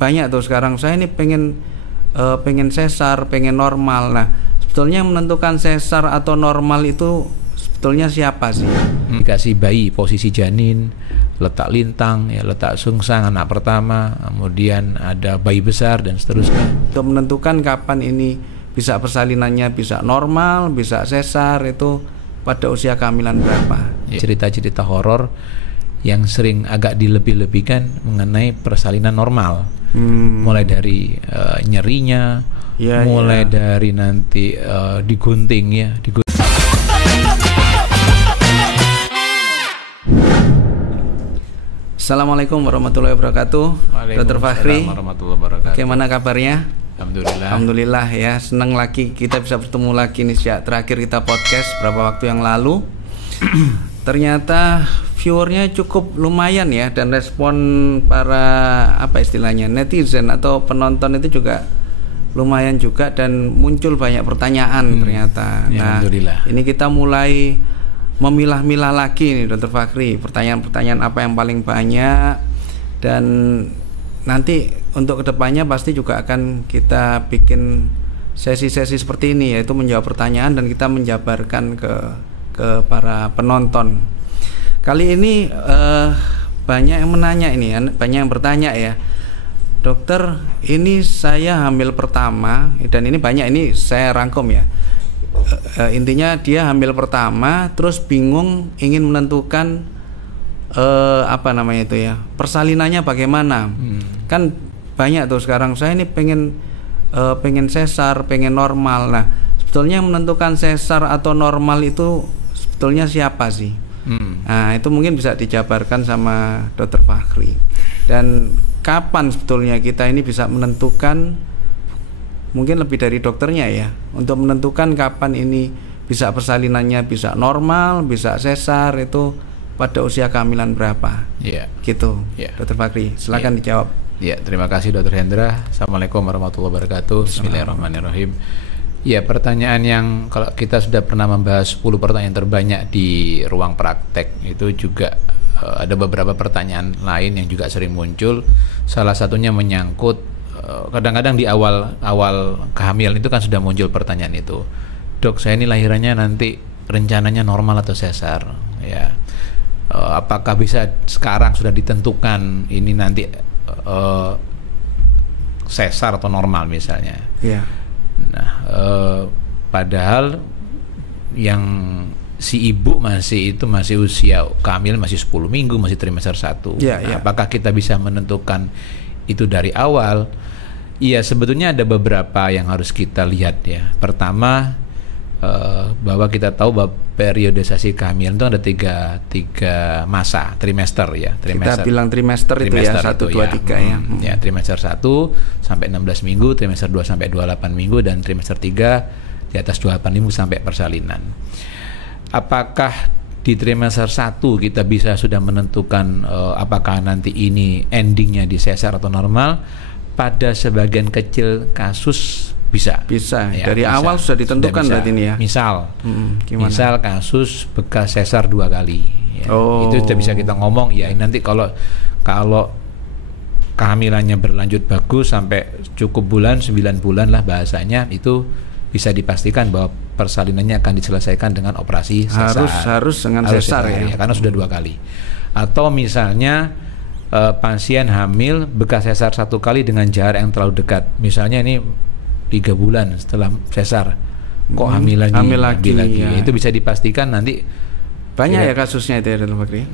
banyak tuh sekarang, saya ini pengen sesar, pengen normal. Nah, sebetulnya yang menentukan sesar atau normal itu sebetulnya siapa sih? Dikasih bayi, posisi janin, letak lintang, ya, letak sungsang anak pertama, kemudian ada bayi besar dan seterusnya. Untuk menentukan kapan ini bisa persalinannya bisa normal, bisa sesar, itu pada usia kehamilan berapa? Cerita-cerita horor yang sering agak dilebih-lebihkan mengenai persalinan normal, mulai dari nyerinya, mulai dari nanti digunting ya, Assalamualaikum warahmatullahi wabarakatuh. Dr. Fakhri, bagaimana kabarnya? Alhamdulillah ya, senang lagi kita bisa bertemu lagi nih sejak terakhir kita podcast beberapa waktu yang lalu. Ternyata viewernya cukup lumayan ya, dan respon para netizen atau penonton itu juga lumayan juga, dan muncul banyak pertanyaan ternyata. Ya, nah, ini kita mulai memilah-milah lagi nih Dr. Fakhri, pertanyaan-pertanyaan apa yang paling banyak, dan nanti untuk kedepannya pasti juga akan kita bikin sesi-sesi seperti ini, yaitu menjawab pertanyaan dan kita menjabarkan ke para penonton. Kali ini banyak yang menanya ini, banyak yang bertanya ya, dokter, ini saya hamil pertama, dan ini banyak, ini saya rangkum ya. Intinya dia hamil pertama, terus bingung ingin menentukan persalinannya bagaimana. Kan banyak tuh sekarang, saya ini pengen sesar, pengen normal. Nah, sebetulnya yang menentukan sesar atau normal itu sebetulnya siapa sih? Nah, itu mungkin bisa dijabarkan sama Dr. Fakhri. Dan kapan sebetulnya kita ini bisa menentukan, mungkin lebih dari dokternya ya, untuk menentukan kapan ini bisa persalinannya bisa normal, bisa sesar, itu pada usia kehamilan berapa? Gitu. Dr. Fakhri, silakan dijawab. Ya, terima kasih Dr. Hendra. Assalamualaikum warahmatullahi wabarakatuh. Bismillahirrahmanirrahim. Ya, pertanyaan yang kalau kita sudah pernah membahas 10 pertanyaan terbanyak di ruang praktek, itu juga ada beberapa pertanyaan lain yang juga sering muncul. Salah satunya menyangkut kadang-kadang di awal kehamilan itu kan sudah muncul pertanyaan itu. Dok, saya ini lahirannya nanti rencananya normal atau sesar? Ya, apakah bisa sekarang sudah ditentukan ini nanti sesar atau normal misalnya? Yeah. Nah, padahal yang si ibu masih usia kehamilan masih 10 minggu, masih trimester 1. Apakah kita bisa menentukan itu dari awal? Iya, sebetulnya ada beberapa yang harus kita lihat ya. Pertama, bahwa kita tahu bahwa periodisasi kehamilan itu ada tiga masa, trimester ya. Kita bilang trimester itu ya, 1, 2, 3 ya. Ya, trimester 1 sampai 16 minggu, trimester 2 sampai 28 minggu, dan trimester 3 di atas 28 minggu sampai persalinan. Apakah di trimester 1 kita bisa sudah menentukan apakah nanti ini endingnya di sesar atau normal? Pada sebagian kecil kasus bisa ya, dari awal sudah ditentukan berarti ini ya. Misal kasus bekas sesar 2 kali ya. Itu sudah bisa kita ngomong ya, nanti kalau kehamilannya berlanjut bagus sampai cukup 9 bulan lah bahasanya, itu bisa dipastikan bahwa persalinannya akan diselesaikan dengan operasi sesar. Harus dengan sesar ya, karena sudah 2 kali. Atau misalnya pasien hamil bekas sesar 1 kali dengan jarak yang terlalu dekat, misalnya ini 3 bulan setelah sesar kok hamil lagi. Ya. Itu bisa dipastikan nanti. Banyak ya kasusnya itu ya, Dr. Fakhri?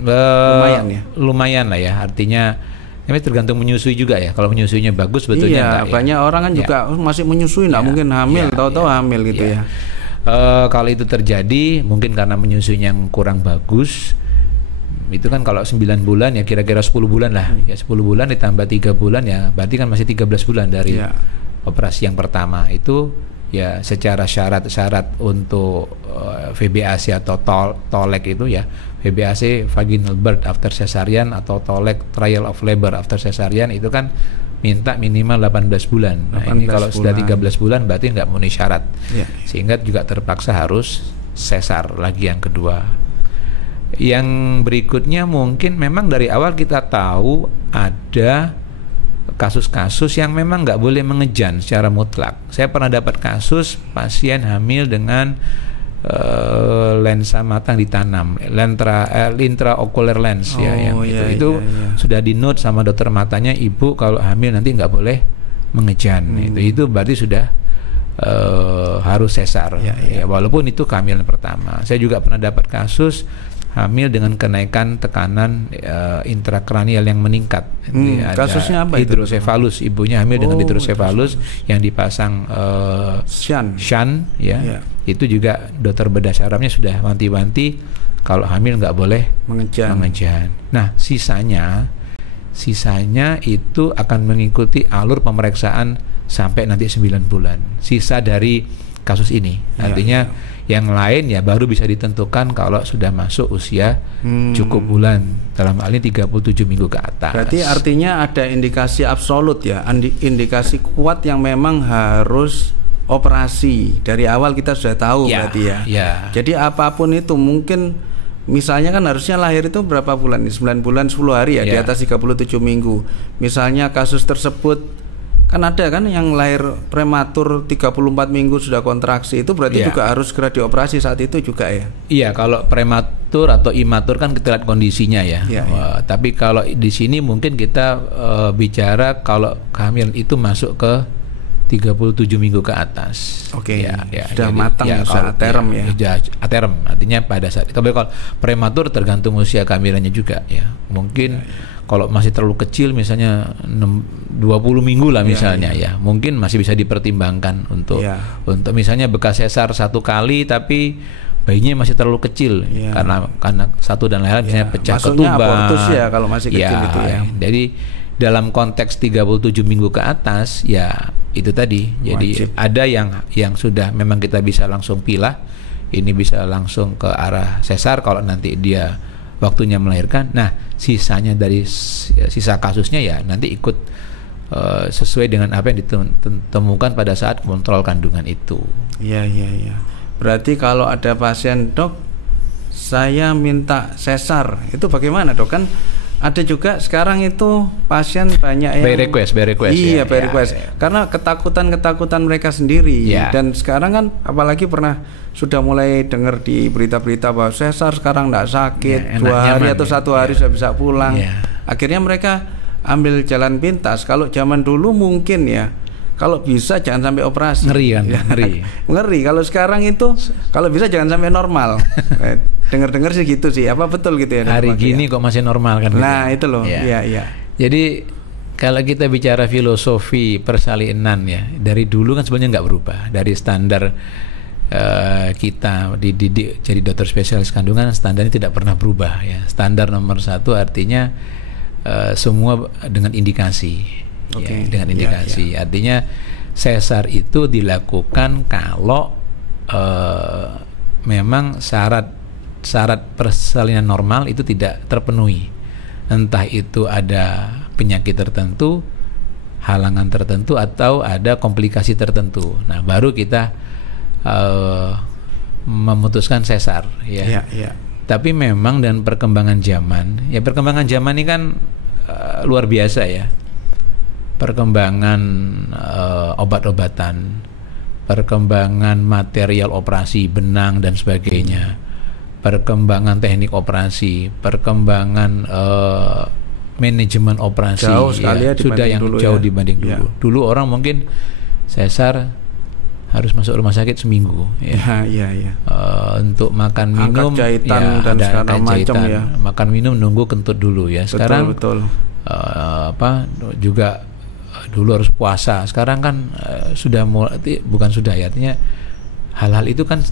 Lumayan lah ya, artinya ini tergantung menyusui juga ya. Kalau menyusuinya bagus betulnya banyak orang kan juga masih menyusui, nggak mungkin hamil, tahu-tahu hamil gitu ya. Kalau itu terjadi mungkin karena menyusuinya yang kurang bagus. Itu kan kalau 9 bulan ya kira-kira 10 bulan lah. Ya 10 bulan ditambah 3 bulan ya berarti kan masih 13 bulan dari operasi yang pertama. Itu ya secara syarat untuk VBAC atau TOLEC itu ya, VBAC vaginal birth after cesarean atau TOLEC trial of labor after cesarean, itu kan minta minimal 18 bulan. Nah, ini kalau sudah 13 bulan berarti nggak memenuhi syarat. Sehingga juga terpaksa harus sesar lagi yang kedua. Yang berikutnya mungkin memang dari awal kita tahu ada kasus-kasus yang memang nggak boleh mengejan secara mutlak. Saya pernah dapat kasus pasien hamil dengan lensa mata yang ditanam, intraocular lens yang itu sudah di note sama dokter matanya, ibu kalau hamil nanti nggak boleh mengejan. Itu berarti sudah harus sesar. Walaupun itu kehamilan pertama. Saya juga pernah dapat kasus hamil dengan kenaikan tekanan intrakranial yang meningkat. Kasusnya apa? Hidrosefalus, ibunya hamil dengan hidrosefalus yang dipasang shunt, itu juga dokter bedah sarafnya sudah wanti-wanti kalau hamil nggak boleh mengejan. Nah, sisanya itu akan mengikuti alur pemeriksaan sampai nanti 9 bulan. Sisa dari kasus ini, artinya yang lain ya baru bisa ditentukan kalau sudah masuk usia cukup bulan, dalam hal ini 37 minggu ke atas. Berarti artinya ada indikasi absolut ya, indikasi kuat yang memang harus operasi. Dari awal kita sudah tahu berarti ya. Jadi apapun itu, mungkin misalnya kan harusnya lahir itu berapa bulan? 9 bulan 10 hari ya, di atas 37 minggu. Misalnya kasus tersebut kan ada kan yang lahir prematur 34 minggu sudah kontraksi, itu berarti juga harus segera dioperasi saat itu juga ya? Iya, kalau prematur atau imatur kan kita lihat kondisinya ya. Tapi kalau di sini mungkin kita bicara kalau kehamilan itu masuk ke 37 minggu ke atas. Sudah matang, sudah aterem aterem, artinya pada saat itu. Kalau prematur tergantung usia kehamilannya juga ya. Mungkin kalau masih terlalu kecil misalnya 20 minggu lah misalnya mungkin masih bisa dipertimbangkan untuk misalnya bekas sesar 1 kali tapi bayinya masih terlalu kecil karena satu dan lain-lain misalnya pecah ketuban. Abortus ya kalau masih kecil itu ya. Jadi dalam konteks 37 minggu ke atas ya itu tadi. Jadi ada yang sudah memang kita bisa langsung pilah, ini bisa langsung ke arah sesar kalau nanti dia waktunya melahirkan. Nah, sisanya dari sisa kasusnya ya nanti ikut sesuai dengan apa yang ditemukan pada saat kontrol kandungan itu. Iya. Berarti kalau ada pasien, dok, saya minta sesar, itu bagaimana dok? Kan ada juga sekarang itu pasien banyak yang by request. Iya, by request. Karena ketakutan mereka sendiri. Dan sekarang kan apalagi sudah mulai dengar di berita-berita bahwa sesar sekarang tidak sakit, 2 hari atau 1 hari sudah bisa pulang. Akhirnya mereka ambil jalan pintas. Kalau zaman dulu mungkin ya, kalau bisa jangan sampai operasi. Ngeri kan? Ngeri. Kalau sekarang itu kalau bisa jangan sampai normal. Dengar-dengar sih gitu sih. Apa betul gitu ya? Hari gini kok masih normal kan? Nah, gitu. Itu loh. Iya. Jadi kalau kita bicara filosofi persalinan ya, dari dulu kan sebenarnya nggak berubah. Dari standar kita dididik jadi dokter spesialis kandungan, standarnya tidak pernah berubah ya. Standar nomor 1 artinya semua dengan indikasi. Dengan indikasi. Artinya sesar itu dilakukan kalau memang syarat persalinan normal itu tidak terpenuhi. Entah itu ada penyakit tertentu, halangan tertentu, atau ada komplikasi tertentu. Nah, baru kita memutuskan sesar ya. Tapi memang dan perkembangan zaman ini kan luar biasa ya. Perkembangan obat-obatan, perkembangan material operasi, benang dan sebagainya, perkembangan teknik operasi, perkembangan manajemen operasi sudah yang jauh dibanding dulu. Dulu orang mungkin sesar harus masuk rumah sakit seminggu untuk makan minum jahitan dan segala macam ya. Makan minum nunggu kentut dulu ya. Sekarang juga dulu harus puasa. Sekarang kan artinya hal-hal itu kan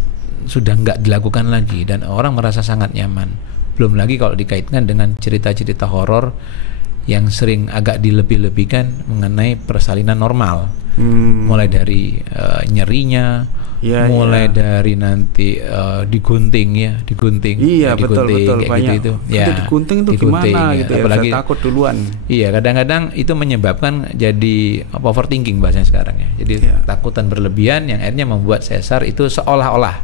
sudah nggak dilakukan lagi dan orang merasa sangat nyaman. Belum lagi kalau dikaitkan dengan cerita-cerita horor yang sering agak dilebih-lebihkan mengenai persalinan normal. Mulai dari nyerinya, mulai dari nanti digunting. Betul banyak gitu. Itu digunting itu gimana gitu ya, apalagi takut duluan. Iya, kadang-kadang itu menyebabkan jadi overthinking bahasanya sekarang ya. Jadi takutan berlebihan yang akhirnya membuat sesar itu seolah-olah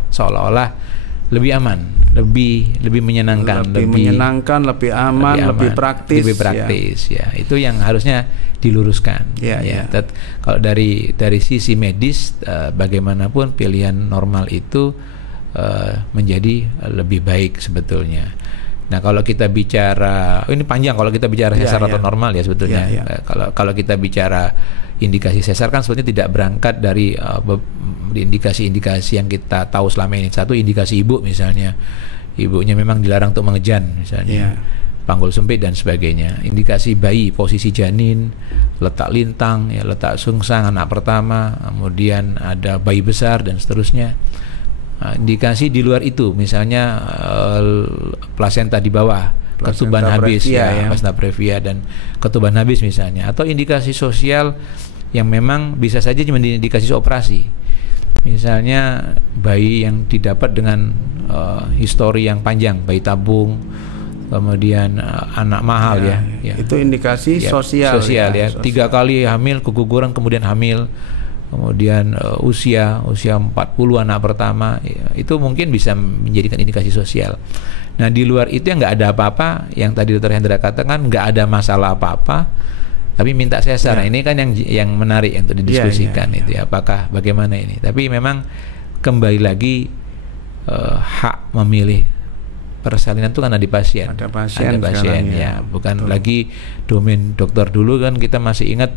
lebih aman. lebih menyenangkan, lebih aman, lebih praktis, ya. Itu yang harusnya diluruskan. Kalau dari sisi medis, bagaimanapun pilihan normal itu menjadi lebih baik sebetulnya. Nah, kalau kita bicara, ini panjang kalau kita bicara sesar atau normal ya sebetulnya. Kalau kita bicara indikasi sesar kan sebetulnya tidak berangkat dari indikasi-indikasi yang kita tahu selama ini. Satu, indikasi ibu misalnya, ibunya memang dilarang untuk mengejan misalnya, panggul sempit dan sebagainya. Indikasi bayi, posisi janin, letak lintang, ya, letak sungsang anak pertama, kemudian ada bayi besar dan seterusnya. Indikasi di luar itu, misalnya plasenta di bawah, ketuban habis, plasenta previa dan ketuban habis misalnya, atau indikasi sosial yang memang bisa saja cuma indikasi operasi. Misalnya bayi yang didapat dengan histori yang panjang, bayi tabung, kemudian anak mahal ya. Itu indikasi sosial ya. 3 kali hamil, keguguran kemudian hamil. Kemudian usia 40 anak pertama, itu mungkin bisa menjadikan indikasi sosial. Nah, di luar itu yang nggak ada apa-apa, yang tadi Dr. Hendra katakan nggak ada masalah apa-apa, tapi minta sesar. Nah, ini kan yang menarik untuk didiskusikan itu ya, apakah bagaimana ini. Tapi memang kembali lagi hak memilih persalinan itu kan ada di pasien. Ada pasien ya, bukan lagi domain dokter. Dulu kan kita masih ingat,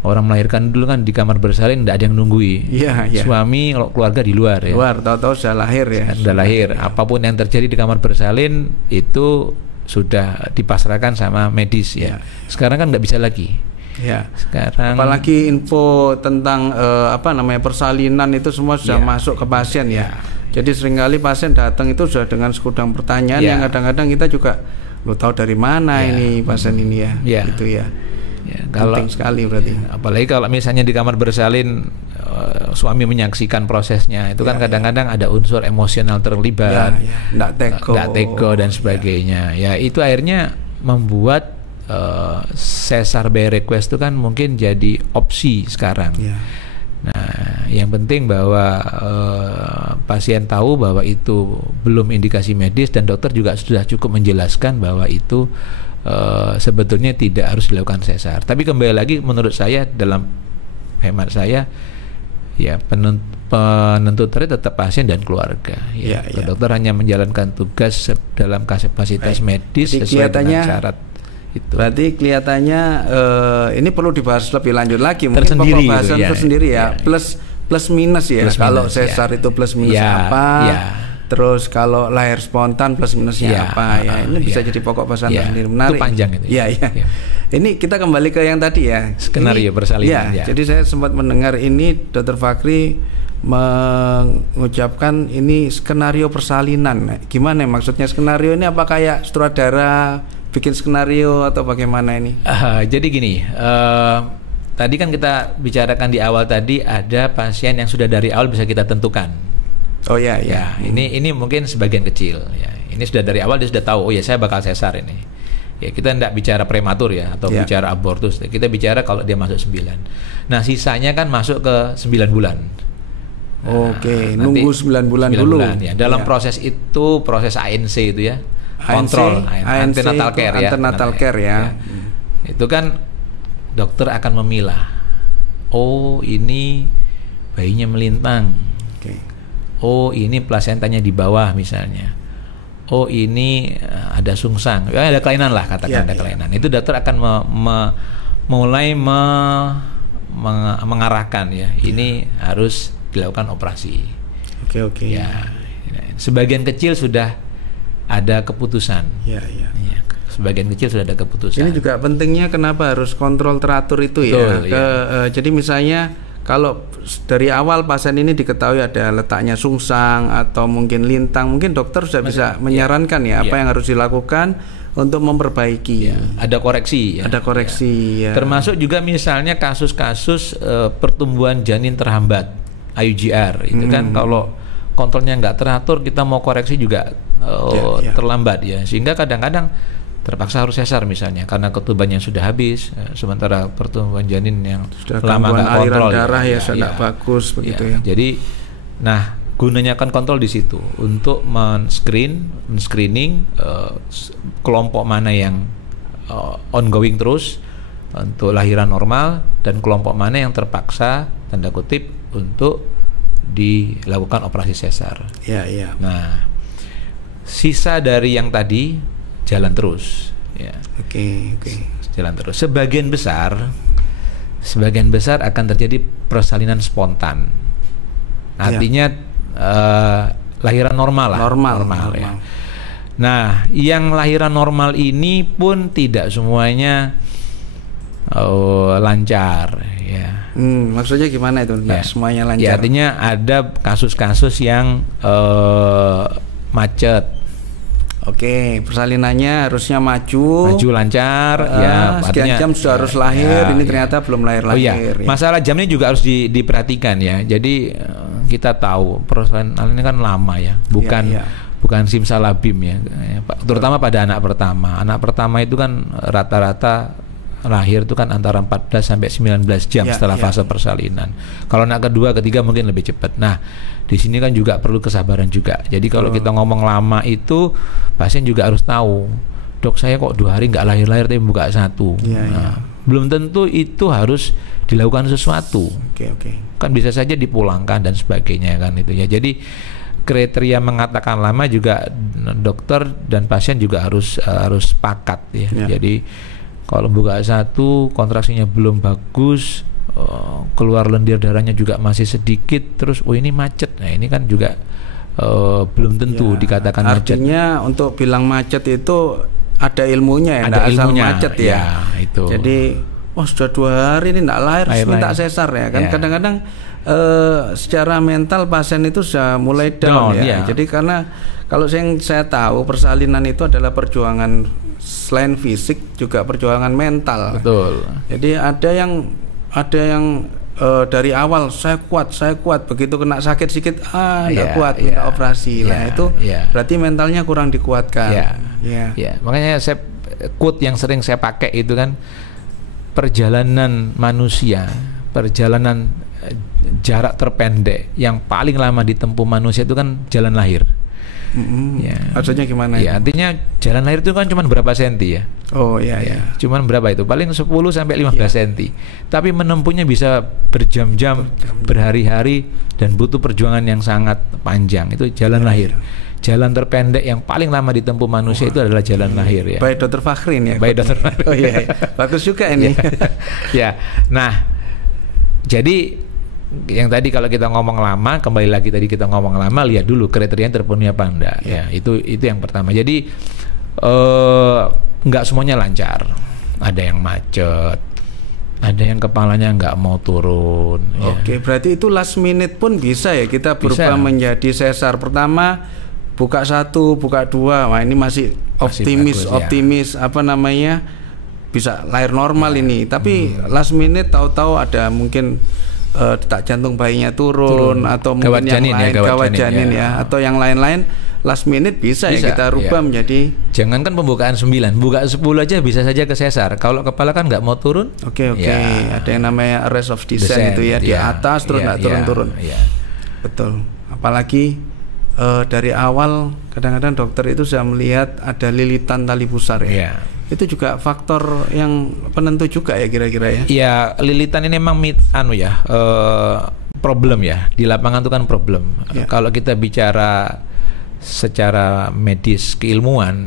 orang melahirkan dulu kan di kamar bersalin tidak ada yang nunggui. Suami keluarga di luar ya. Tahu-tahu sudah lahir ya. Sudah lahir. Apapun yang terjadi di kamar bersalin itu sudah dipasrahkan sama medis ya. Sekarang kan nggak bisa lagi. Sekarang apalagi info tentang persalinan itu semua sudah masuk ke pasien ya. Jadi seringkali pasien datang itu sudah dengan segudang pertanyaan yang kadang-kadang kita juga tahu dari mana ini pasien ini ya. Gitu ya. Penting sekali berarti. Apalagi kalau misalnya di kamar bersalin suami menyaksikan prosesnya, itu kan kadang-kadang ada unsur emosional terlibat, nggak teko dan sebagainya. Ya, itu akhirnya membuat sesar by request itu kan mungkin jadi opsi sekarang. Nah, yang penting bahwa pasien tahu bahwa itu belum indikasi medis, dan dokter juga sudah cukup menjelaskan bahwa itu sebetulnya tidak harus dilakukan sesar. Tapi kembali lagi, menurut saya, dalam hemat saya, ya penentu terakhir tetap pasien dan keluarga. Dokter hanya menjalankan tugas dalam kapasitas medis sesuai dengan syarat itu. Berarti kelihatannya ini perlu dibahas lebih lanjut lagi. Mungkin tersendiri pokok bahasan tersendiri ya. Plus minus ya. Kalau sesar itu plus minus apa? Terus kalau lahir spontan plus minusnya apa ya, ini bisa jadi pokok bahasan tersendiri. Menarik. Itu panjang itu. Ini kita kembali ke yang tadi ya, skenario persalinan. Jadi saya sempat mendengar ini Dr. Fakri mengucapkan ini skenario persalinan. Gimana maksudnya skenario ini? Apa kayak sutradara bikin skenario atau bagaimana ini? Jadi gini, tadi kan kita bicarakan di awal tadi, ada pasien yang sudah dari awal bisa kita tentukan. Ini mungkin sebagian kecil ya. Ini sudah dari awal dia sudah tahu, saya bakal sesar ini. Ya, kita tidak bicara prematur ya, atau bicara abortus. Kita bicara kalau dia masuk 9. Nah, sisanya kan masuk ke 9 bulan. Nunggu 9 bulan dulu. Ya. Dalam proses itu, proses ANC itu ya, kontrol antenatal care ya. Antenatal care ya. Itu kan dokter akan memilah. Oh, ini bayinya melintang. Oh, ini plasentanya di bawah misalnya. Oh, ini ada sungsang. Ada kelainan lah, katakan ada kelainan. Itu dokter akan mulai mengarahkan ya. Ini harus dilakukan operasi. Ya. Sebagian kecil sudah ada keputusan. Sebagian kecil sudah ada keputusan. Ini juga pentingnya kenapa harus kontrol teratur itu ya. Jadi misalnya kalau dari awal pasien ini diketahui ada letaknya sungsang atau mungkin lintang, mungkin dokter sudah bisa menyarankan apa yang harus dilakukan untuk memperbaiki. Ada koreksi. Ada koreksi. Termasuk juga misalnya kasus-kasus pertumbuhan janin terhambat, IUGR. Itu kan kalau kontrolnya nggak teratur, kita mau koreksi juga terlambat ya. Sehingga kadang-kadang terpaksa harus sesar misalnya karena ketubannya sudah habis, sementara pertumbuhan janin yang sudah lama nggak kontrol, darah sudah bagus begitu ya. Jadi, nah gunanya kan kontrol di situ untuk screening kelompok mana yang ongoing terus untuk lahiran normal dan kelompok mana yang terpaksa tanda kutip untuk dilakukan operasi sesar. Ya, ya. Nah, sisa dari yang tadi jalan terus. Ya. Oke. Jalan terus. Sebagian besar akan terjadi persalinan spontan. Artinya lahiran normal lah. Normal. Ya. Nah, yang lahiran normal ini pun tidak semuanya lancar. Ya. Maksudnya gimana itu? Nggak semuanya lancar. Ya, artinya ada kasus-kasus yang macet. Oke, persalinannya harusnya maju lancar, sekian jam sudah harus lahir, ini ternyata belum lahir-lahir. Masalah jamnya juga harus diperhatikan ya. Jadi kita tahu persalinan ini kan lama ya, bukan simsalabim ya, terutama pada anak pertama. Anak pertama itu kan rata-rata lahir itu kan antara 14 sampai 19 jam setelah fase persalinan. Kalau anak kedua, ketiga mungkin lebih cepat. Nah, di sini kan juga perlu kesabaran juga. Jadi kalau kita ngomong lama itu, pasien juga harus tahu, dok saya kok 2 hari nggak lahir-lahir tapi buka 1. Belum tentu itu harus dilakukan sesuatu. Kan bisa saja dipulangkan dan sebagainya kan itu ya. Jadi kriteria mengatakan lama juga dokter dan pasien juga harus sepakat ya. Jadi kalau buka 1 kontraksinya belum bagus, keluar lendir darahnya juga masih sedikit, terus ini macet. Nah, ini kan juga belum tentu dikatakan macet. Artinya untuk bilang macet itu ada ilmunya ya, ada ilmunya, asal macet ya. Itu. Jadi sudah 2 hari ini enggak lahir minta sesar ya kan. Kadang-kadang secara mental pasien itu sudah mulai down ya. Jadi karena kalau saya tahu persalinan itu adalah perjuangan selain fisik juga perjuangan mental. Betul. Jadi ada yang dari awal saya kuat, begitu kena sakit sedikit enggak kuat, minta operasi. Nah, itu berarti mentalnya kurang dikuatkan. Makanya quote yang sering saya pakai itu kan, perjalanan manusia, perjalanan jarak terpendek yang paling lama ditempuh manusia itu kan jalan lahir. Maksudnya gimana? Ya, artinya jalan lahir itu kan cuma berapa senti ya? Cuman berapa itu? Paling 10 sampai 15 senti. Tapi menempuhnya bisa berjam-jam, berhari-hari dan butuh perjuangan yang sangat panjang. Itu jalan lahir. Jalan terpendek yang paling lama ditempuh manusia itu adalah jalan lahir ya. Baik Dr. Fakhrin ya. Baik Dr. Fakhrin. Bagus juga ini. Nah, jadi yang tadi kalau kita ngomong lama, kembali lagi tadi kita ngomong lama, lihat dulu kriteria terpenuhi apa enggak. Itu yang pertama. Jadi enggak semuanya lancar. Ada yang macet, ada yang kepalanya enggak mau turun. Berarti itu last minute pun bisa ya kita berubah menjadi sesar. Pertama buka 1, buka 2. Wah, ini masih optimis bisa lahir normal ini. Tapi last minute tahu-tahu ada mungkin detak jantung bayinya turun atau mungkin yang lain gawat janin ya, atau yang lain-lain last minute bisa ya kita rubah menjadi. Jangankan pembukaan 9, buka 10 aja bisa saja kesesar. Kalau kepala kan nggak mau turun. Ada yang namanya arrest of descent itu ya, di atas terus nggak turun-turun. Betul. Apalagi dari awal kadang-kadang dokter itu sudah melihat ada lilitan tali pusar ya. Itu juga faktor yang penentu juga ya kira-kira ya. Ya, lilitan ini memang problem ya. Di lapangan itu kan problem. Kalau kita bicara secara medis keilmuan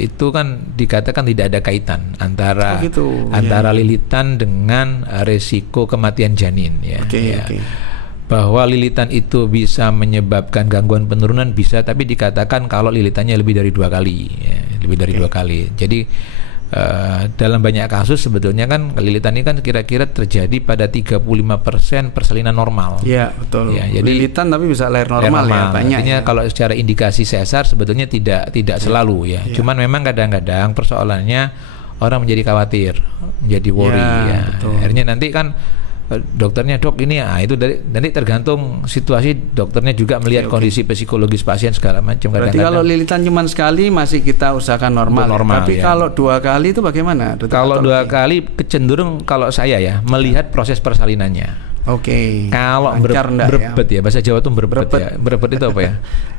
itu kan dikatakan tidak ada kaitan antara lilitan dengan resiko kematian janin ya. Bahwa lilitan itu bisa menyebabkan gangguan penurunan bisa, tapi dikatakan kalau lilitannya lebih dari 2 kali ya, lebih dari 2 kali. Jadi dalam banyak kasus sebetulnya kan lilitan ini kan kira-kira terjadi pada 35% persalinan normal. Iya, betul. Ya, jadi lilitan tapi bisa lahir normal ya, banyak. Artinya kalau secara indikasi sesar sebetulnya tidak selalu ya. Cuman memang kadang-kadang persoalannya orang menjadi khawatir, menjadi worry ya. Akhirnya nanti kan dokternya, dok ini itu nanti tergantung situasi dokternya juga melihat kondisi psikologis pasien segala macam. Berarti kalau lilitan cuma sekali masih kita usahakan normal. Tapi kalau 2 kali itu bagaimana? Kalau 2 kali kecenderung kalau saya ya melihat proses persalinannya. Oke. Kalau Lancar enggak berebet ya, bahasa Jawa tuh berebet Berebet. ya. Berebet itu apa ya?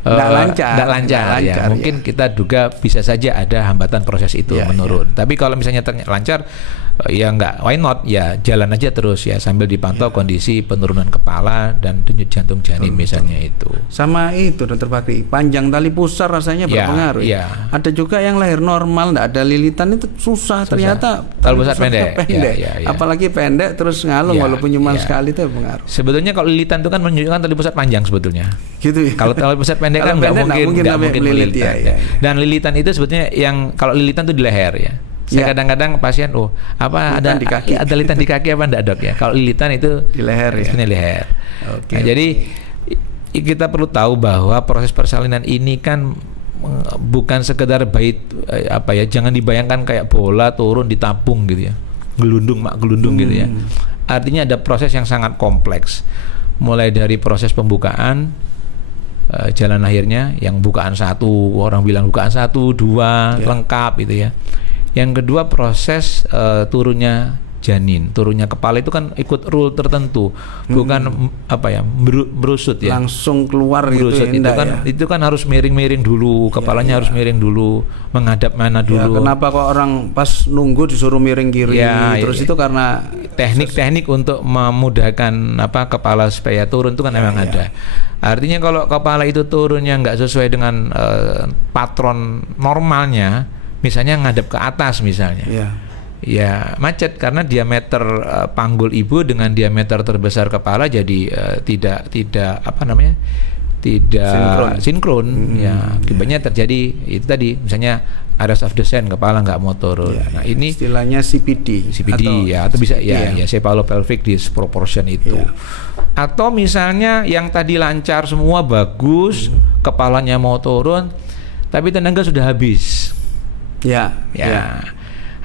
Nggak lancar. Nggak lancar, Nggak lancar, ya. Mungkin kita duga bisa saja ada hambatan proses itu menurun. Tapi kalau misalnya lancar, ya nggak, why not? Ya jalan aja terus ya sambil dipantau kondisi penurunan kepala dan denyut jantung janin misalnya itu. Sama itu Dokter Fakri, panjang tali pusar rasanya berpengaruh. Ya. Ada juga yang lahir normal, nggak ada lilitan, itu susah. Ternyata tali pusar pendek. Ya. Apalagi pendek terus ngalung walaupun cuma sekali, itu berpengaruh. Sebetulnya kalau lilitan itu kan menunjukkan tali pusat panjang sebetulnya. Gitu ya. Kalau tali pusat pendek kan nggak mungkin melilit ya. Dan lilitan itu sebetulnya yang kalau lilitan itu di leher ya. Saya kadang-kadang pasien, apa lilitan ada di kaki. ada lilitan di kaki apa enggak dok ya? Kalau lilitan itu di leher ya. Leher. Nah, jadi kita perlu tahu bahwa proses persalinan ini kan bukan sekedar bait jangan dibayangkan kayak bola turun ditabung gitu ya. Gelundung gitu ya. Artinya ada proses yang sangat kompleks. Mulai dari proses pembukaan jalan lahirnya, yang bukaan 1, orang bilang bukaan 1, 2 lengkap gitu ya. Yang kedua proses turunnya janin, turunnya kepala itu kan ikut rule tertentu, bukan berusut ya. Langsung keluar berusut gitu ya. Itu kan harus miring-miring dulu, kepalanya harus miring dulu, menghadap mana dulu. Kenapa kok orang pas nunggu disuruh miring kiri? Terus itu karena teknik-teknik untuk memudahkan kepala supaya turun itu kan memang ada. Artinya kalau kepala itu turunnya nggak sesuai dengan patron normalnya, misalnya ngadep ke atas misalnya. Ya macet karena diameter panggul ibu dengan diameter terbesar kepala jadi tidak sinkron. Ya akibatnya terjadi itu tadi, misalnya arrest of descent, kepala nggak mau turun. Nah ini istilahnya CPD atau bisa cephalopelvic disproportion itu. Atau misalnya yang tadi lancar semua bagus, kepalanya mau turun tapi tenaga sudah habis.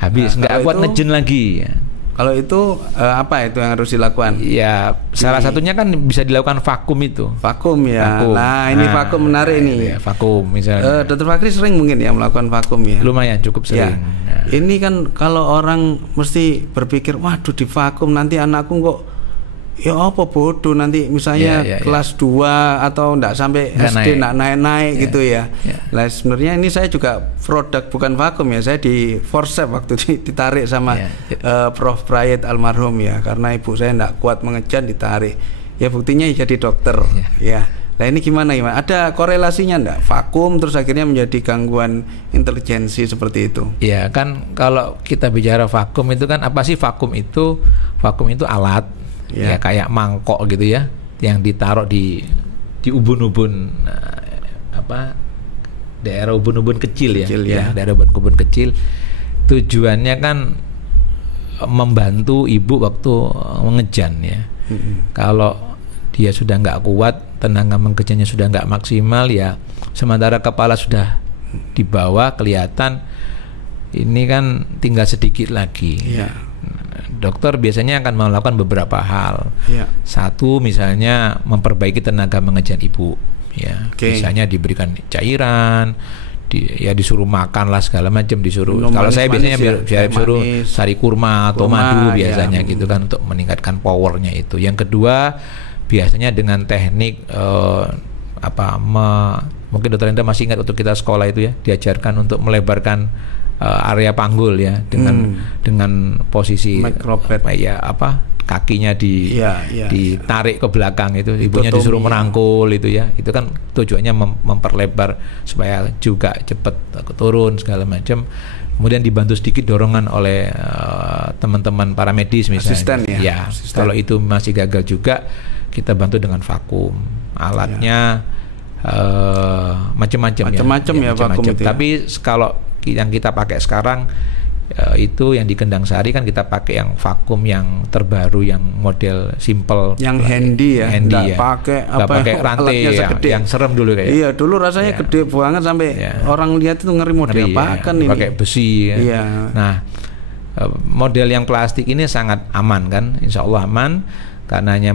Habis, nggak kuat ngejen lagi. Kalau itu apa itu yang harus dilakukan? Ya, salah satunya kan bisa dilakukan vakum itu. Vakum ya. Nah, ini vakum menarik ini. Vakum misalnya. Dokter Fakri sering mungkin ya melakukan vakum ya. Lumayan, cukup sering. Ini kan kalau orang mesti berpikir, waduh di vakum nanti anakku kok ya apa bodoh nanti misalnya kelas 2 atau enggak sampai SD enggak naik-naik gitu ya. Nah sebenarnya ini saya juga produk bukan vakum ya, saya di forceps waktu ditarik sama Prof. Prayit almarhum ya, karena ibu saya enggak kuat mengejan ditarik. Ya buktinya jadi dokter ya. Nah ini gimana? Ada korelasinya enggak? Vakum terus akhirnya menjadi gangguan intelijensi seperti itu. Ya kan kalau kita bicara vakum itu kan apa sih vakum itu? Vakum itu alat ya kayak mangkok gitu ya, yang ditaruh di ubun-ubun daerah ubun-ubun kecil ya, daerah ubun-ubun kecil. Tujuannya kan membantu ibu waktu mengejan ya. Kalau dia sudah nggak kuat, tenaga mengejannya sudah nggak maksimal ya, sementara kepala sudah di bawah kelihatan, ini kan tinggal sedikit lagi. Dokter biasanya akan melakukan beberapa hal. Satu misalnya memperbaiki tenaga mengejan ibu. Misalnya diberikan cairan, disuruh makan lah segala macam, disuruh. Kalau saya biasanya disuruh sari kurma atau madu biasanya gitu kan untuk meningkatkan powernya itu. Yang kedua biasanya dengan teknik mungkin dokter Enda masih ingat waktu kita sekolah itu ya, diajarkan untuk melebarkan area panggul ya dengan posisi kakinya ditarik ke belakang itu, ibunya disuruh merangkul itu ya. Itu kan tujuannya memperlebar supaya juga cepat turun segala macam. Kemudian dibantu sedikit dorongan oleh teman-teman para medis misalnya. Asisten. Kalau itu masih gagal juga, kita bantu dengan vakum. Alatnya macam-macam ya vakum itu. Tapi kalau yang kita pakai sekarang itu yang di Kendang Sari kan kita pakai yang vakum yang terbaru, yang model simple, yang handy ya, nggak pakai rantai yang serem dulu kayak. Iya dulu rasanya gede banget sampai orang lihat itu ngeri model apakan ini. Pakai besi. Nah model yang plastik ini sangat aman kan, insya Allah aman. Karenanya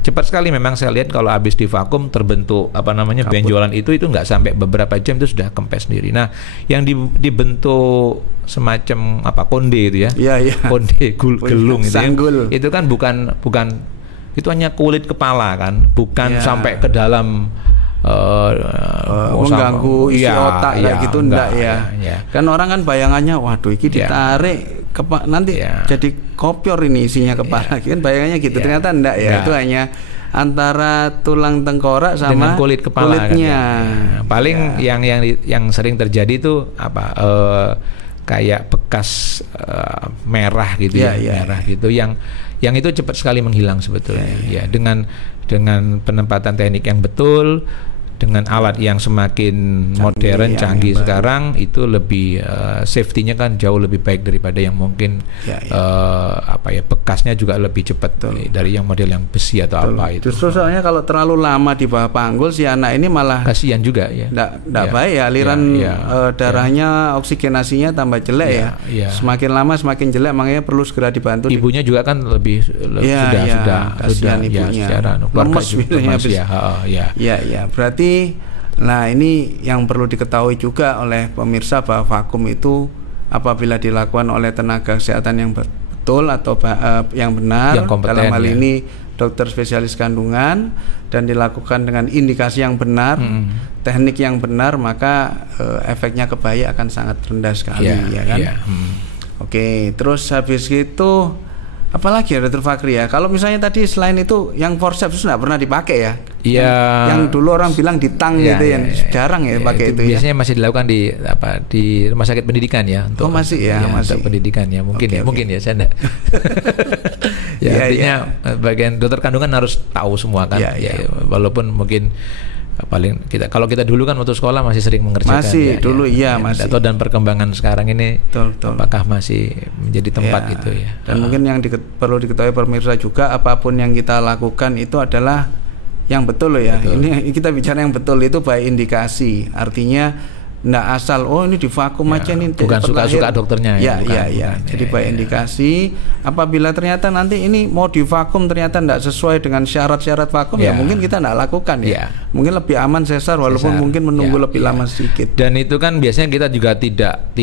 cepat sekali memang saya lihat kalau habis di vakum terbentuk benjolan itu nggak sampai beberapa jam itu sudah kempes sendiri. Nah, yang dibentuk semacam konde itu ya. Konde gelung itu. Itu kan bukan itu hanya kulit kepala kan, bukan sampai ke dalam mengganggu isi otak kayak gitu enggak ya. Kan orang kan bayangannya waduh iki ditarik nanti jadi kopior ini isinya kepala kan bayangannya gitu. Ternyata enggak ya. Itu hanya antara tulang tengkorak sama dengan kulit kepala kulitnya. Kan, paling yang sering terjadi itu apa kayak bekas merah gitu merah gitu yang itu cepat sekali menghilang sebetulnya. Ya dengan penempatan teknik yang betul, dengan alat yang semakin modern, canggih sekarang, itu lebih safety-nya kan jauh lebih baik daripada yang mungkin bekasnya juga lebih cepat dari yang model yang besi atau apa itu. Justru soalnya kalau terlalu lama di bawah panggul si anak ini malah kasihan juga ya. Nggak baik ya, aliran darahnya, oksigenasinya tambah jelek Semakin lama semakin jelek, makanya perlu segera dibantu. Ibunya juga kan lebih sudah ibunya. Secara lemes berarti. Nah ini yang perlu diketahui juga oleh pemirsa bahwa vakum itu apabila dilakukan oleh tenaga kesehatan yang betul atau yang benar, yang kompeten, dalam hal ini dokter spesialis kandungan, dan dilakukan dengan indikasi yang benar, teknik yang benar, maka efeknya ke bayi akan sangat rendah sekali ya kan. Oke, terus habis itu apalagi ya Dr. Fakri ya, kalau misalnya tadi selain itu yang forceps nggak pernah dipakai ya? Iya. Yang dulu orang bilang di tang gitu yang jarang ya pakai itu. Biasanya masih dilakukan di rumah sakit pendidikan ya. Untuk, masih masih. Untuk pendidikan ya mungkin mungkin ya saya enggak. Artinya bagian dokter kandungan harus tahu semua kan. Walaupun mungkin paling kalau kita dulu kan waktu sekolah masih sering mengerjakan dulu masih. Atau dan perkembangan sekarang ini betul. Apakah masih menjadi tempat gitu ya. Dan mungkin yang perlu diketahui pemirsa juga, apapun yang kita lakukan itu adalah yang betul ya. Betul. Ini kita bicara yang betul itu by indikasi. Artinya nggak asal ini divakum aja nih, bukan suka-suka dokternya Jadi by indikasi. Apabila ternyata nanti ini mau divakum ternyata nggak sesuai dengan syarat-syarat vakum ya mungkin kita nggak lakukan mungkin lebih aman sesar walaupun mungkin menunggu lebih lama sedikit. Dan itu kan biasanya kita juga tidak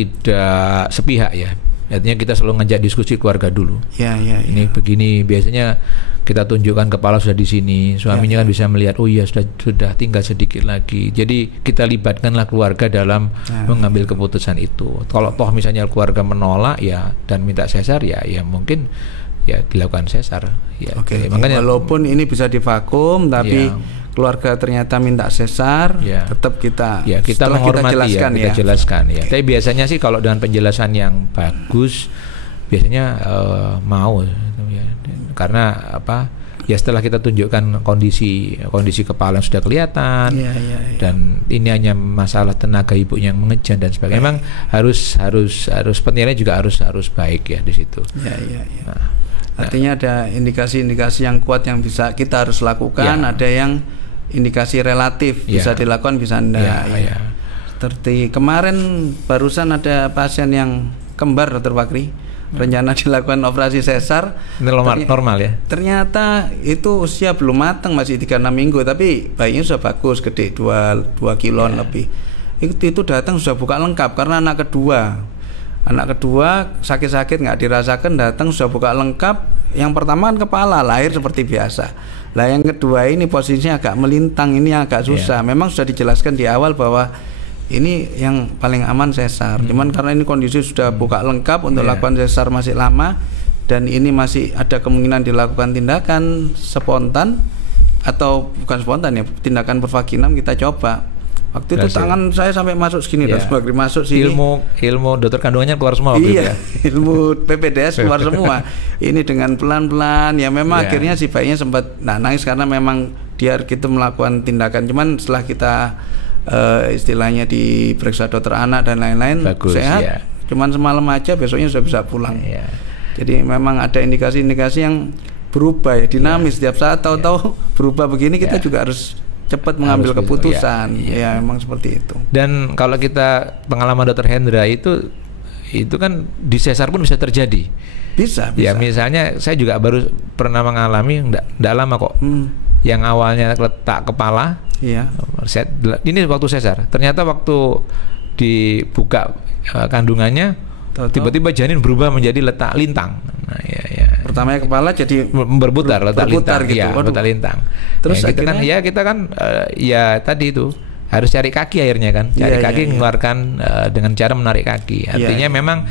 sepihak ya. Artinya kita selalu ngajak diskusi keluarga dulu. Ini begini, biasanya kita tunjukkan kepala sudah di sini, suaminya kan bisa melihat sudah tinggal sedikit lagi. Jadi kita libatkanlah keluarga dalam mengambil keputusan itu. Kalau toh misalnya keluarga menolak dan minta sesar ya mungkin dilakukan sesar. Makanya walaupun ini bisa divakum tapi keluarga ternyata minta sesar, tetap kita menghormati, kita jelaskan ya. Tapi biasanya sih kalau dengan penjelasan yang bagus, biasanya mau ya. Karena setelah kita tunjukkan kondisi kepala yang sudah kelihatan, dan ini hanya masalah tenaga ibunya yang mengejan dan sebagainya. Memang harus penilaiannya juga harus baik ya di situ. Artinya ada indikasi-indikasi yang kuat yang bisa kita harus lakukan, ada yang indikasi relatif bisa dilakukan bisa enggak. Seperti kemarin barusan ada pasien yang kembar Dr. Fakri, rencana dilakukan operasi sesar. Normal ya. Ternyata itu usia belum matang, masih 3-6 minggu, tapi bayinya sudah bagus, gede 2 kiloan lebih. Itu datang sudah buka lengkap karena anak kedua sakit-sakit nggak dirasakan, datang sudah buka lengkap. Yang pertama kan kepala, lahir seperti biasa. Lah yang kedua ini posisinya agak melintang, ini agak susah. Memang sudah dijelaskan di awal bahwa ini yang paling aman sesar. Cuman karena ini kondisi sudah buka lengkap untuk lakukan sesar masih lama, dan ini masih ada kemungkinan dilakukan tindakan spontan atau bukan spontan ya, tindakan pervaginam kita coba. Waktu itu tangan saya sampai masuk segini, masuk sini. Ilmu dokter kandungannya keluar semua waktu itu ya. Ilmu PPDS keluar semua. Ini dengan pelan-pelan ya memang akhirnya si bayinya sempat nangis karena memang dia gitu melakukan tindakan. Cuman setelah kita istilahnya diperiksa dokter anak dan lain-lain sehat. Cuman semalam aja, besoknya sudah bisa pulang. Jadi memang ada indikasi-indikasi yang berubah ya, dinamis setiap saat. Tahu-tahu berubah begini, kita juga harus cepat mengambil keputusan. Memang seperti itu. Dan kalau kita pengalaman Dr. Hendra itu kan di sesar pun bisa terjadi. Bisa. Ya misalnya saya juga baru pernah mengalami enggak lama kok. Yang awalnya letak kepala. Ini waktu sesar. Ternyata waktu dibuka kandungannya tiba-tiba janin berubah menjadi letak lintang. Nah, ya. Pertamanya kepala jadi berputar letak lintang gitu. Ya, letak lintang. Terus kita kan ya tadi itu harus cari kaki akhirnya kan, cari kaki mengeluarkan dengan cara menarik kaki. Artinya memang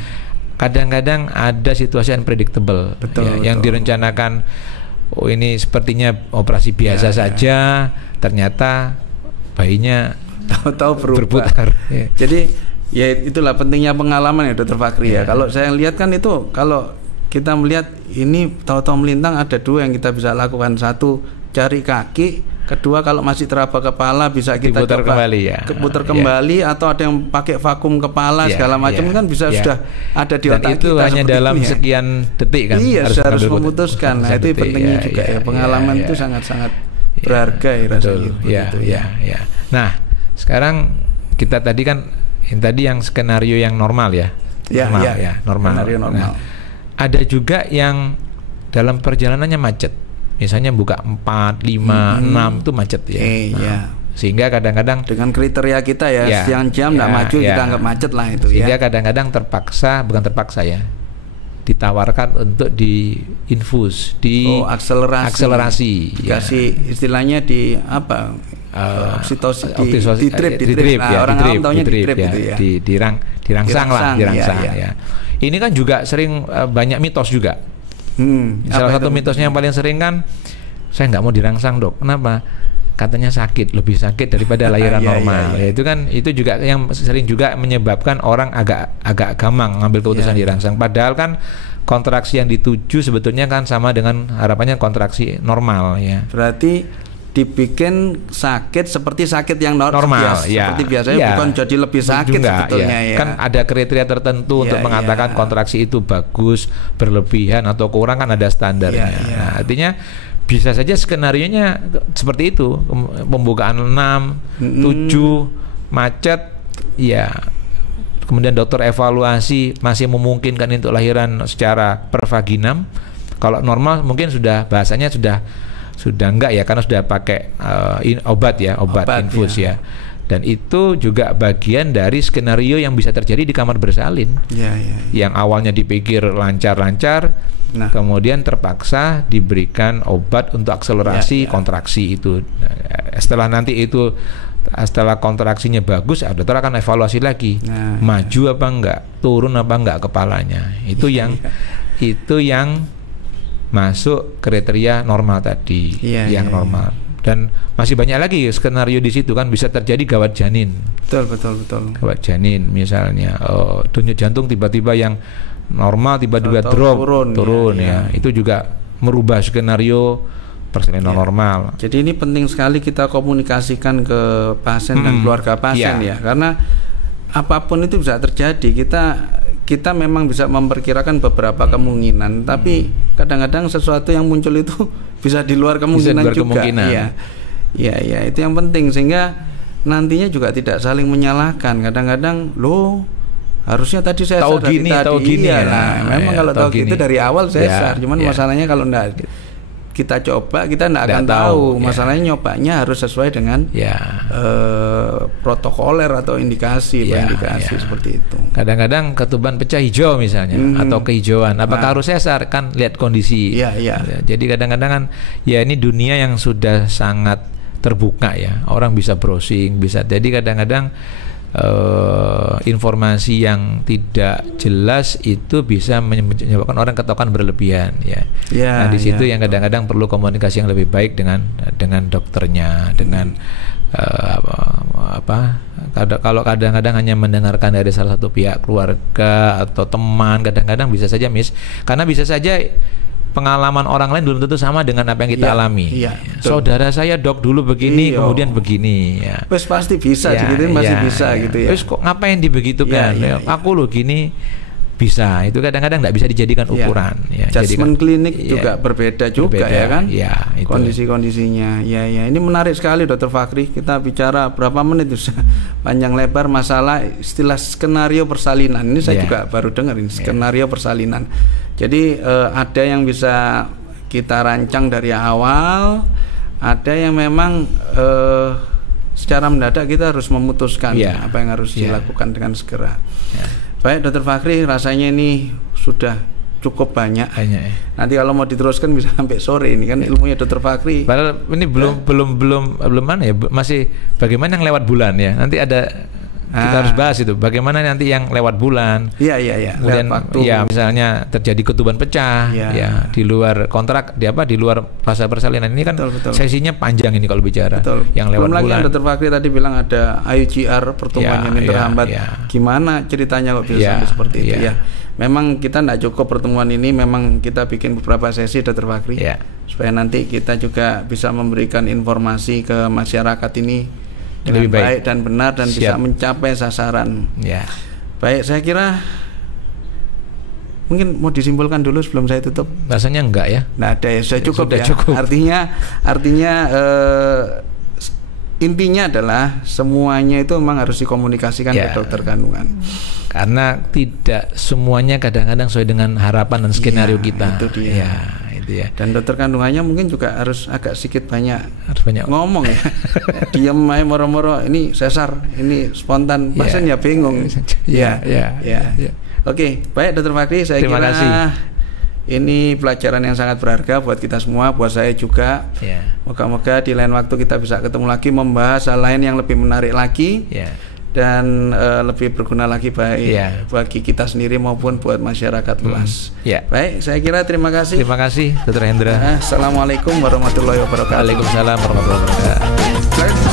kadang-kadang ada situasi unpredictable yang direncanakan, oh ini sepertinya operasi biasa saja, ternyata bayinya tahu-tahu berputar. Jadi ya itulah pentingnya pengalaman ya Dokter Fakri ya. Kalau saya lihat kan itu, kalau kita melihat ini tahu-tahu melintang, ada dua yang kita bisa lakukan. Satu, cari kaki. Kedua, kalau masih teraba kepala bisa kita diputar coba putar kembali, atau ada yang pakai vakum kepala segala macam kan bisa sudah ada di otak itu kita. Hanya dalam sekian detik kan. Iya, harus memutuskan. Nah, itu pentingnya juga ya. Pengalaman itu sangat-sangat berharga ya rasanya. Ya. Nah, sekarang kita tadi kan yang skenario yang normal ya. Normal. Skenario normal. Nah, ada juga yang dalam perjalanannya macet. Misalnya buka 4, 5, 6 itu macet ya. Sehingga kadang-kadang dengan kriteria kita siang jam nggak maju, kita anggap macet lah itu. Sehingga kadang-kadang ditawarkan untuk diinfus, akselerasi. Dikasih istilahnya di apa? Oksitosin, di drip. Orang awam taunya di drip gitu ya. Dirangsang. Ini kan juga sering banyak mitos juga. Salah satu mitosnya yang paling sering kan, saya nggak mau dirangsang dok. Kenapa? Katanya lebih sakit daripada lahiran normal. Ya, itu juga yang sering juga menyebabkan orang agak gampang ngambil keputusan dirangsang. Padahal kan kontraksi yang dituju sebetulnya kan sama dengan harapannya kontraksi normal ya. Berarti dibikin sakit seperti sakit yang normal seperti biasanya, bukan jadi lebih sakit juga, sebetulnya ya. Kan ada kriteria tertentu untuk mengatakan kontraksi itu bagus, berlebihan atau kurang, kan ada standarnya. Nah, artinya bisa saja skenarionya seperti itu, pembukaan 6, 7 macet ya. Kemudian dokter evaluasi masih memungkinkan untuk lahiran secara per vaginam. Kalau normal mungkin bahasanya sudah enggak ya, karena sudah pakai obat infus ya. Dan itu juga bagian dari skenario yang bisa terjadi di kamar bersalin. Yang awalnya dipikir lancar-lancar, kemudian terpaksa diberikan obat untuk akselerasi kontraksi itu. Setelah kontraksinya bagus, dokter akan evaluasi lagi, maju apa enggak, turun apa enggak kepalanya. Itu yang masuk kriteria normal tadi, normal. Dan masih banyak lagi skenario di situ kan, bisa terjadi gawat janin. Betul. Gawat janin misalnya, denyut jantung tiba-tiba yang normal tiba-tiba turun ya. Itu juga merubah skenario persalinan normal. Jadi ini penting sekali kita komunikasikan ke pasien dan keluarga pasien ya, karena apapun itu bisa terjadi. Kita memang bisa memperkirakan beberapa kemungkinan, tapi kadang-kadang sesuatu yang muncul itu bisa di luar kemungkinan juga. Iya, itu yang penting, sehingga nantinya juga tidak saling menyalahkan. Kadang-kadang harusnya tadi saya tahu gini. Memang kalau tahu gitu dari awal sesar. Cuman masalahnya kalau enggak kita coba, kita enggak akan tahu. Masalahnya nyobanya harus sesuai dengan protokoler atau indikasi seperti itu. Kadang-kadang ketuban pecah hijau misalnya, atau kehijauan. Apakah harus sesar? Kan lihat kondisi. Jadi kadang-kadang kan ini dunia yang sudah sangat terbuka ya. Orang bisa browsing, jadi kadang-kadang informasi yang tidak jelas itu bisa menyebabkan orang ketokan berlebihan ya. Nah di situ yang kadang-kadang perlu komunikasi yang lebih baik dengan dokternya, dengan kalau kadang-kadang hanya mendengarkan dari salah satu pihak keluarga atau teman, kadang-kadang bisa saja karena bisa saja pengalaman orang lain belum tentu sama dengan apa yang kita alami. Saudara saya dok dulu begini, kemudian begini. Wes pasti bisa, masih bisa gitu ya. Wes kok ngapain dibegitukan? Aku loh gini bisa. Itu kadang-kadang nggak bisa dijadikan ukuran. Judgement klinik juga berbeda ya kan? Itu. Kondisi-kondisinya. Ini menarik sekali Dokter Fakri. Kita bicara berapa menit itu panjang lebar masalah istilah skenario persalinan. Ini saya juga baru dengar ini skenario persalinan. Jadi ada yang bisa kita rancang dari awal, ada yang memang secara mendadak kita harus memutuskan apa yang harus dilakukan dengan segera. Baik Dokter Fakhri, rasanya ini sudah cukup banyak. Banyak ya. Nanti kalau mau diteruskan bisa sampai sore ini kan ilmunya Dokter Fakhri. Padahal ini belum mana ya, masih bagaimana yang lewat bulan ya. Nanti ada kita harus bahas itu. Bagaimana nanti yang lewat bulan. Iya. Kemudian ya misalnya terjadi ketuban pecah ya di luar kontrak di luar fase persalinan ini kan betul. sesinya panjang ini kalau bicara. Betul. Yang lewat belum lagi bulan. yang Dokter Fakhri tadi bilang ada IUGR pertumbuhan yang terhambat. Gimana ceritanya kok bisa sampai seperti itu ya. Memang kita tidak cukup pertemuan ini, memang kita bikin beberapa sesi Dokter Fakhri supaya nanti kita juga bisa memberikan informasi ke masyarakat ini dengan lebih baik dan benar dan bisa mencapai sasaran. Baik, saya kira mungkin mau disimpulkan dulu sebelum saya tutup. Rasanya enggak ya? Nah, ada ya, sudah cukup. Artinya intinya adalah semuanya itu memang harus dikomunikasikan ke dokter kandungan. Karena tidak semuanya kadang-kadang sesuai dengan harapan dan skenario kita. Itu dia. Dan dokter kandungannya mungkin juga harus agak sedikit banyak ngomong ya. Diam aja moro-moro, ini sesar, ini spontan, pasien ya bingung. Oke, baik Dokter Fakhri, saya Terima kira kasih. Ini pelajaran yang sangat berharga buat kita semua, buat saya juga. Moga-moga di lain waktu kita bisa ketemu lagi membahas hal lain yang lebih menarik lagi. Dan lebih berguna lagi baik bagi kita sendiri maupun buat masyarakat luas. Baik, saya kira terima kasih. Terima kasih Dr. Hendra. Assalamualaikum warahmatullahi wabarakatuh. Waalaikumsalam warahmatullahi wabarakatuh.